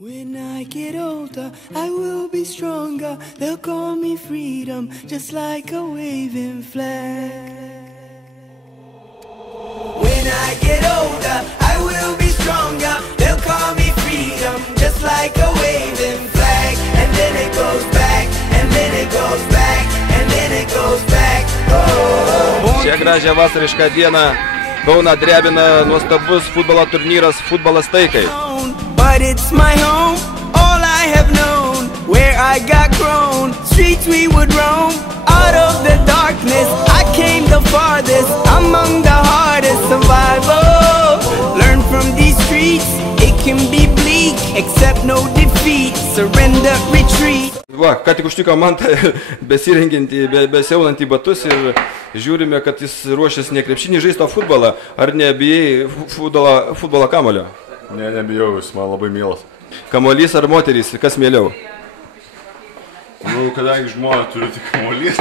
When I get older, I will be stronger. They'll call me freedom, just like a waving flag. When I get older, I will be stronger. They'll call me freedom, just like a waving flag. And then it goes back, and then it goes back, and then it goes back. Oh. Šią gražią vasarišką dieną Kauną drebina nuostabus futbolo turnyras Futbolas taikai. But it's my home, all I have known. Where I got grown, streets we would roam. Out of the darkness, I came the farthest. Among the hardest survival. Learn from these streets, it can be bleak. Accept no defeat, surrender, retreat. Va, ką tik užtiko Mantą besirengiantį, besiaunantį batus ir žiūrime, kad jis ruošiasi ne krepšinį žaisti, o futbolą. Ar nebijai futbolo kamulio? Ne, nebijau, jis man labai mielas. Kamuolys ar moterys, kas mieliau? Nu, kadangi žmona turiu tik kamuolys.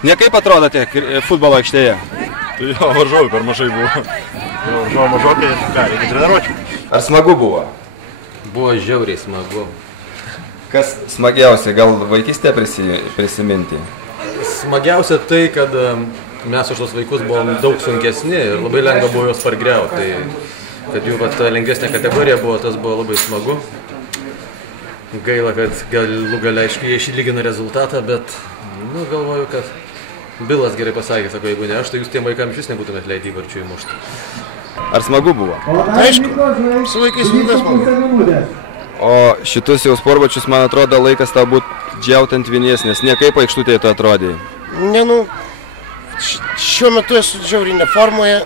Nekaip atrodote futbolo aikštėje? Tai jo, varžovai per mažai buvo. Varžovai mažokai, reikia treniruočių. Ar smagu buvo? Buvo žiauriai smagu. Kas smagiausia, gal vaikystę prisiminti? Smagiausia tai, kad mes už tos vaikus buvom daug sunkesni ir labai lengva buvo juos pargriauti. Tai kad jų ta lengvesnė kategorija buvo, tas buvo labai smagu. Gaila, kad galų gale aišku jie išlygino rezultatą, bet galvoju, kad Bilas gerai pasakė, sako, jeigu ne aš, tai jūs tiem vaikams šis nebūtumėt leidę įvarčių įmušti. Ar smagu buvo? Aišku, su vaikais visada smagu. O šitus jau sportbačius, man atrodo, laikas tau būt džiautant vinies, nes niekaip aikštutėje tu atrodėjai. Ne, šiuo metu esu žiauriai neformoje,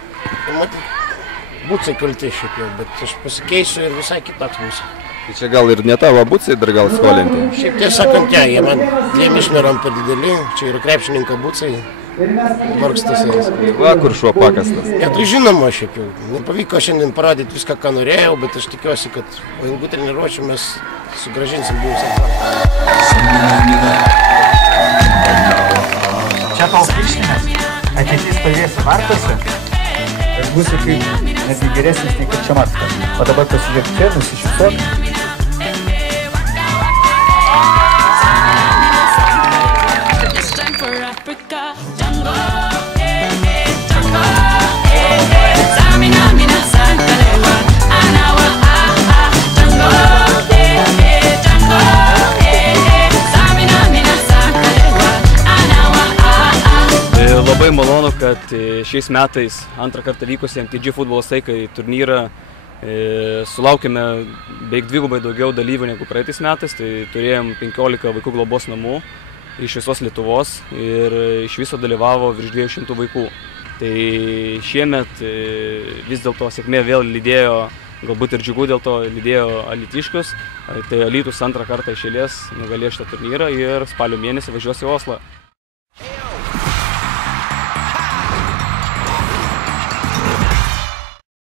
bucai kalti šiaip jau, bet aš pasikeisiu ir visai kitoks būsiu. Tai čia gal ir ne tavo bucai dar gal skolinti? Šiaip tiesą sakant, jie man dviem išmerom per dideli, čia yra krepšininko bucai, vargstas jais. Va, kur šuo pakastas. Ne, tai žinoma šiaip jau, nepavyko šiandien parodyti viską, ką norėjau, bet aš tikiuosi, kad po ilgų treniruočių mes sugrąžinsim buvusią tvarką. Čia tau pirštinės, ateitis pažiūrėsi vartose ir būsi kaip netgi geresnis nei kad čia matką. O dabar pasižiūrėk čia, nusišypsok. Labai malonu, kad šiais metais antrą kartą vykusį MTG Futbolas taikai turnyrą sulaukėme beveik dvigubai daugiau dalyvių negu praeitais metais. Tai turėjom 15 vaikų globos namų iš visos Lietuvos ir iš viso dalyvavo virš 200 vaikų. Tai šiemet vis dėlto sėkmė vėl lydėjo, galbūt ir džiugu dėl to lydėjo alytiškius. Tai Alytus antrą kartą iš eilės nugalėjo šitą turnyrą ir spalio mėnesį važiuos į Oslą.